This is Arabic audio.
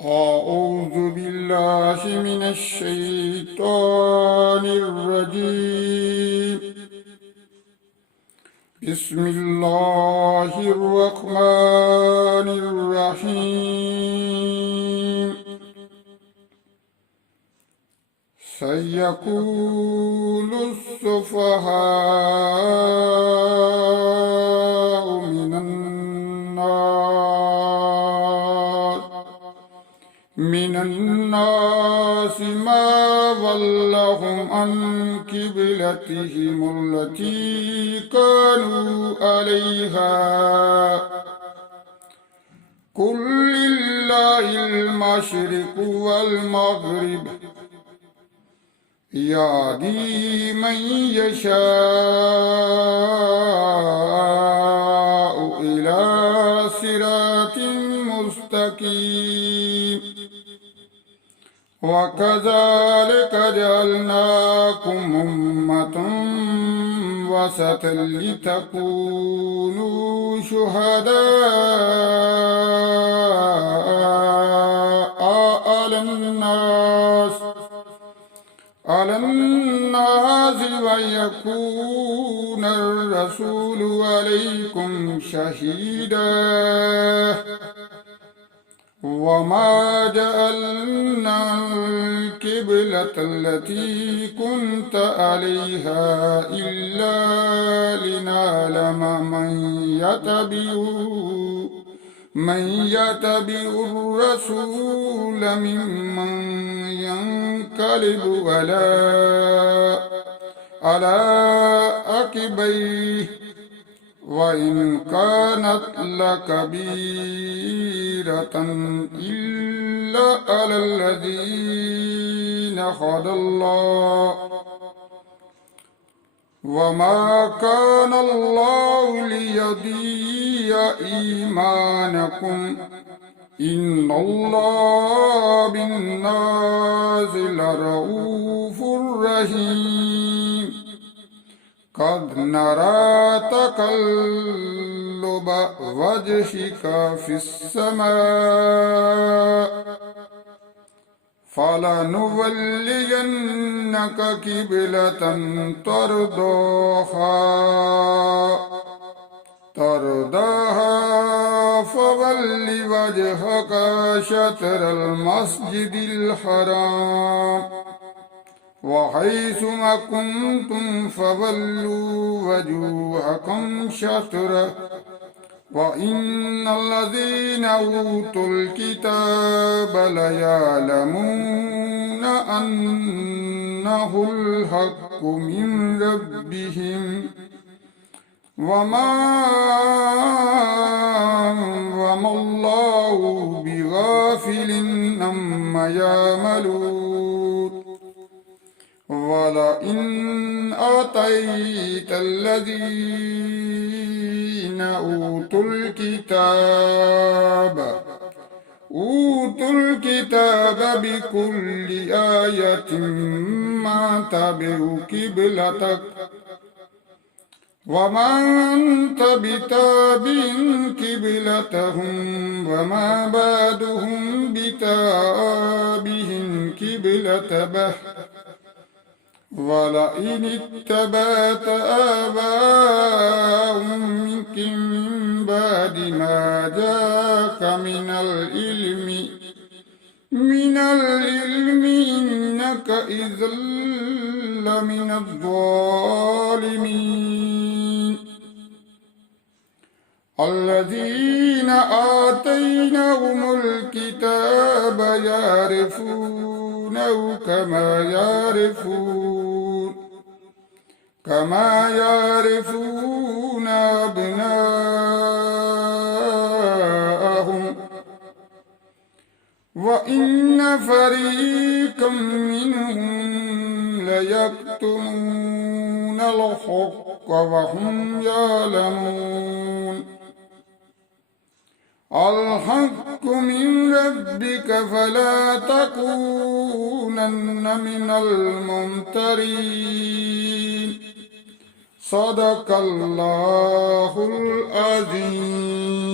أعوذ بالله من الشيطان الرجيم. بسم الله الرحمن الرحيم. سيقول السفهاء من الناس ما ولهم عن قبلتهم التي كانوا عليها قل لله المشرق والمغرب يهدي من يشاء إلى صراط مستقيم. وكذلك جعلناكم أمة وسطا لتكونوا شهداء على الناس ويكون الرسول عليكم شهيدا. وما جعلنا القبلة التي كنت عليها إلا لنعلم من يتبع الرسول ممن ينقلب على عقبيه وإن كانت لكبيرة إلا على الذين هدى الله. وما كان الله ليضيع إيمانكم إن الله بالناس لرؤوف رحيم. قد نرى تقلب وجهك في السماء فلنولينك قبلة ترضاها فول وجهك شطر المسجد الحرام وحيث ما كنتم فولوا وجوهكم شطره وإن الذين أوتوا الكتاب ليعلمون أنه الحق من ربهم وما الله بغافل عما يعملون. ولئن آتيت الذين أوتوا الكتاب بكل آية ما تبعوا قبلتك وما أنت بتابع قبلتهم وما بعدهم بتابع قبلة ولئن اتبعت آباءهم من بعد ما جاءك من العلم إنك إذا لمن الظالمين. الذين آتيناهم الكتاب يعرفونه كما يعرفون أبناءهم وإن فريقا منهم ليكتمون الحق وهم يعلمون. الحق من ربك فلا تكونن من الممترين. صدق الله العظيم.